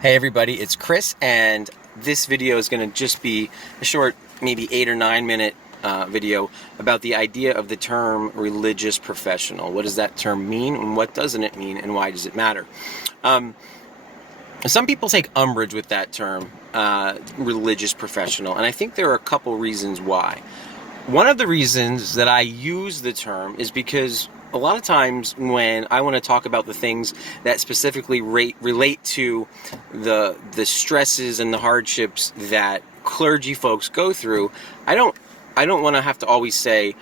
Hey everybody, it's Chris, and this video is going to just be a short, maybe 8 or 9 minute video about the idea of the term religious professional. What does that term mean, and what doesn't it mean, and why does it matter? Some people take umbrage with that term, religious professional, and I think there are a couple reasons why. One of the reasons that I use the term is because a lot of times when I want to talk about the things that specifically relate to the stresses and the hardships that clergy folks go through, I don't want to have to always say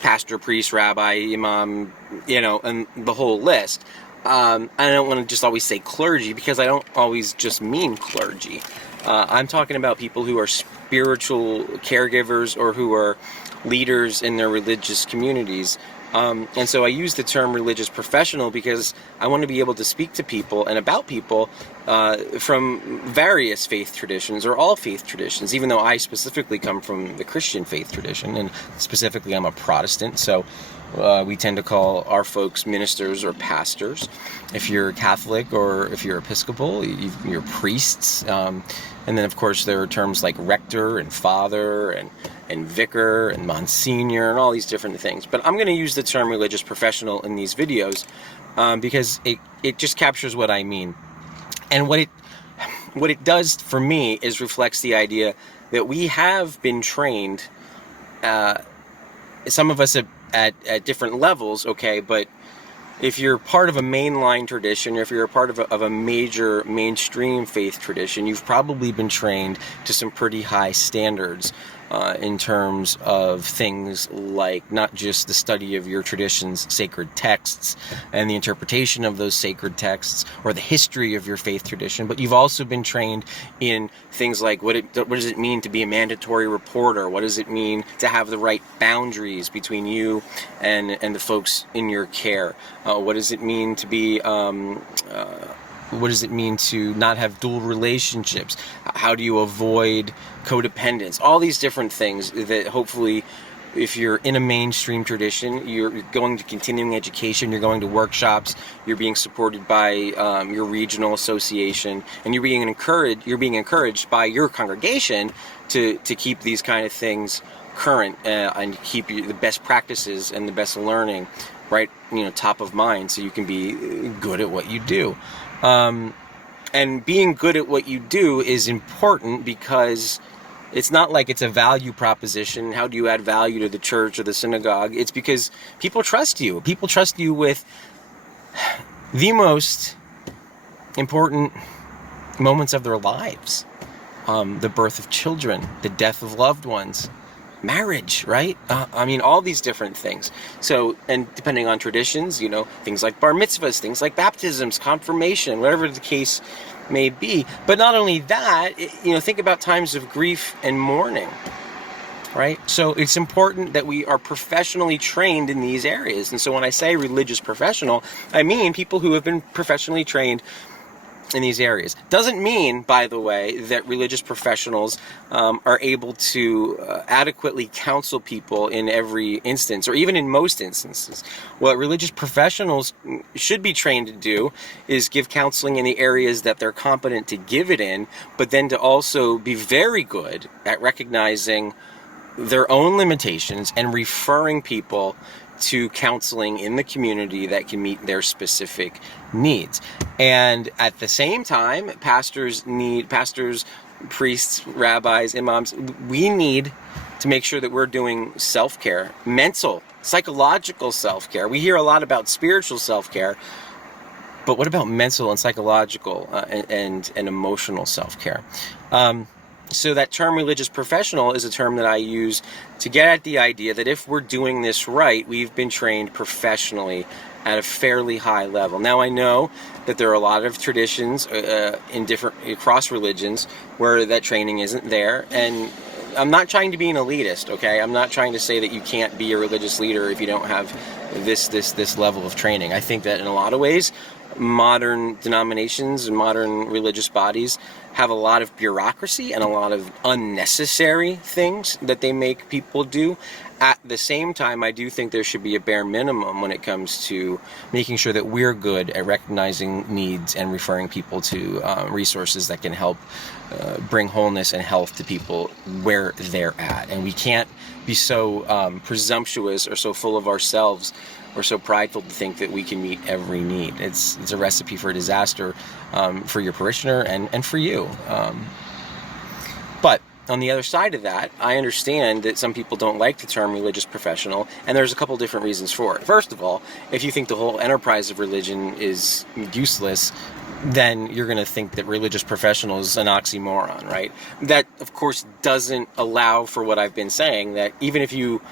pastor, priest, rabbi, imam, and the whole list. I don't want to just always say clergy, because I don't always just mean clergy. I'm talking about people who are spiritual caregivers or who are leaders in their religious communities. And so I use the term religious professional because I want to be able to speak to people and about people from various faith traditions, or all faith traditions, even though I specifically come from the Christian faith tradition, and specifically I'm a Protestant, so we tend to call our folks ministers or pastors. If you're Catholic or if you're Episcopal, you're priests. And then, of course, there are terms like rector and father and vicar and monsignor and all these different things. But I'm going to use the term religious professional in these videos because it just captures what I mean. And what it does for me is reflects the idea that we have been trained, some of us at different levels, okay, but if you're part of a mainline tradition, or if you're a part of a major mainstream faith tradition, you've probably been trained to some pretty high standards in terms of things like not just the study of your tradition's sacred texts and the interpretation of those sacred texts or the history of your faith tradition, but you've also been trained in things like what does it mean to be a mandatory reporter? What does it mean to have the right boundaries between you and the folks in your care? What does it mean to be what does it mean to not have dual relationships? How do you avoid codependence? All these different things that hopefully, if you're in a mainstream tradition, you're going to continuing education, you're going to workshops, you're being supported by your regional association, and you're being encouraged by your congregation to keep these kind of things current and keep the best practices and the best learning right, top of mind, so you can be good at what you do. And being good at what you do is important because it's not like it's a value proposition. How do you add value to the church or the synagogue? It's because people trust you. People trust you with the most important moments of their lives. The birth of children, the death of loved ones, marriage, right? All these different things. So, and depending on traditions, things like bar mitzvahs, things like baptisms, confirmation, whatever the case may be. But not only that, think about times of grief and mourning, right? So it's important that we are professionally trained in these areas. And so when I say religious professional, I mean people who have been professionally trained in these areas. Doesn't mean, by the way, that religious professionals are able to adequately counsel people in every instance, or even in most instances. What religious professionals should be trained to do is give counseling in the areas that they're competent to give it in, but then to also be very good at recognizing their own limitations and referring people to counseling in the community that can meet their specific needs. And at the same time, pastors, priests, rabbis, imams, we need to make sure that we're doing self-care, mental, psychological self-care. We hear a lot about spiritual self-care, but what about mental and psychological and emotional self-care? So that term religious professional is a term that I use to get at the idea that if we're doing this right, we've been trained professionally at a fairly high level. Now, I know that there are a lot of traditions across religions where that training isn't there, and I'm not trying to be an elitist, okay? I'm not trying to say that you can't be a religious leader if you don't have this level of training. I think that in a lot of ways, modern denominations and modern religious bodies have a lot of bureaucracy and a lot of unnecessary things that they make people do. At the same time, I do think there should be a bare minimum when it comes to making sure that we're good at recognizing needs and referring people to resources that can help bring wholeness and health to people where they're at. And we can't be so presumptuous or so full of ourselves or so prideful to think that we can meet every need. It's a recipe for disaster for your parishioner and for you. But on the other side of that, I understand that some people don't like the term religious professional, and there's a couple different reasons for it. First of all, if you think the whole enterprise of religion is useless, then you're going to think that religious professional is an oxymoron, right? That, of course, doesn't allow for what I've been saying, that even if you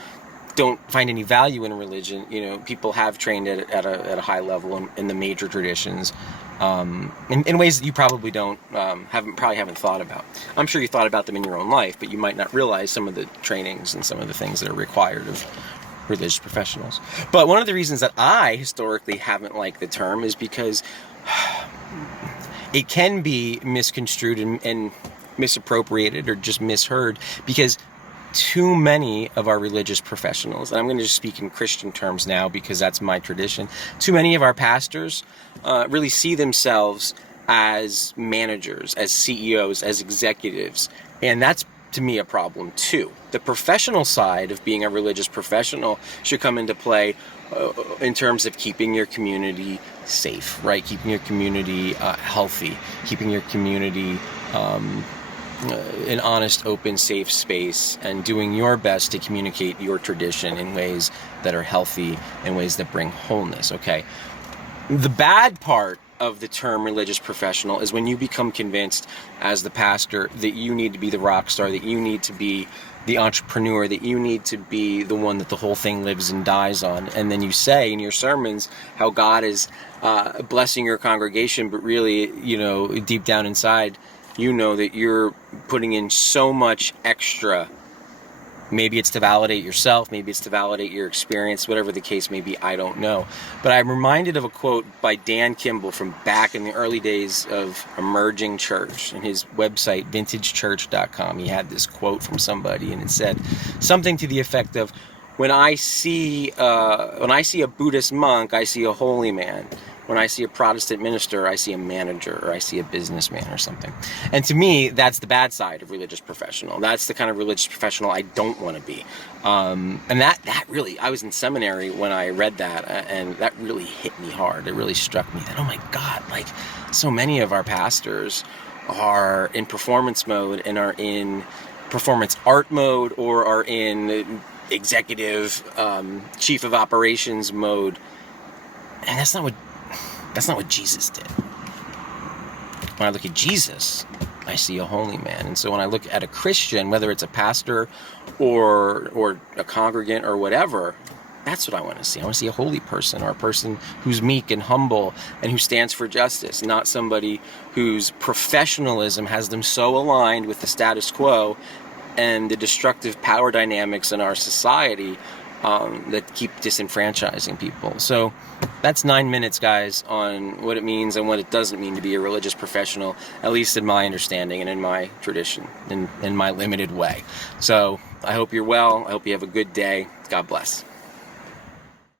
don't find any value in religion, people have trained at a high level in the major traditions, in ways that you probably haven't thought about. I'm sure you thought about them in your own life, but you might not realize some of the trainings and some of the things that are required of religious professionals. But one of the reasons that I historically haven't liked the term is because it can be misconstrued and misappropriated or just misheard, because too many of our religious professionals, and I'm going to just speak in Christian terms now because that's my tradition, too many of our pastors really see themselves as managers, as CEOs, as executives, and that's, to me, a problem too. The professional side of being a religious professional should come into play in terms of keeping your community safe, right? Keeping your community healthy, keeping your community an honest, open, safe space, and doing your best to communicate your tradition in ways that are healthy, in ways that bring wholeness, okay? The bad part of the term religious professional is when you become convinced as the pastor that you need to be the rock star, that you need to be the entrepreneur, that you need to be the one that the whole thing lives and dies on. And then you say in your sermons how God is blessing your congregation, but really, deep down inside, that you're putting in so much extra. Maybe it's to validate yourself, maybe it's to validate your experience, whatever the case may be, I don't know. But I'm reminded of a quote by Dan Kimball from back in the early days of emerging church. In his website, vintagechurch.com, he had this quote from somebody, and it said something to the effect of, when I see a Buddhist monk, I see a holy man. When I see a Protestant minister, I see a manager, or I see a businessman or something. And to me, that's the bad side of religious professional. That's the kind of religious professional I don't want to be. And that really, I was in seminary when I read that, and that really hit me hard. It really struck me that, oh my God, like so many of our pastors are in performance mode and are in performance art mode, or are in executive, chief of operations mode. And that's not what Jesus did. When I look at Jesus, I see a holy man. And so when I look at a Christian, whether it's a pastor or a congregant or whatever, that's what I want to see. I want to see a holy person, or a person who's meek and humble and who stands for justice, not somebody whose professionalism has them so aligned with the status quo and the destructive power dynamics in our society that keep disenfranchising people. So that's 9 minutes, guys, on what it means and what it doesn't mean to be a religious professional, at least in my understanding and in my tradition, in my limited way. So I hope you're well. I hope you have a good day. God bless.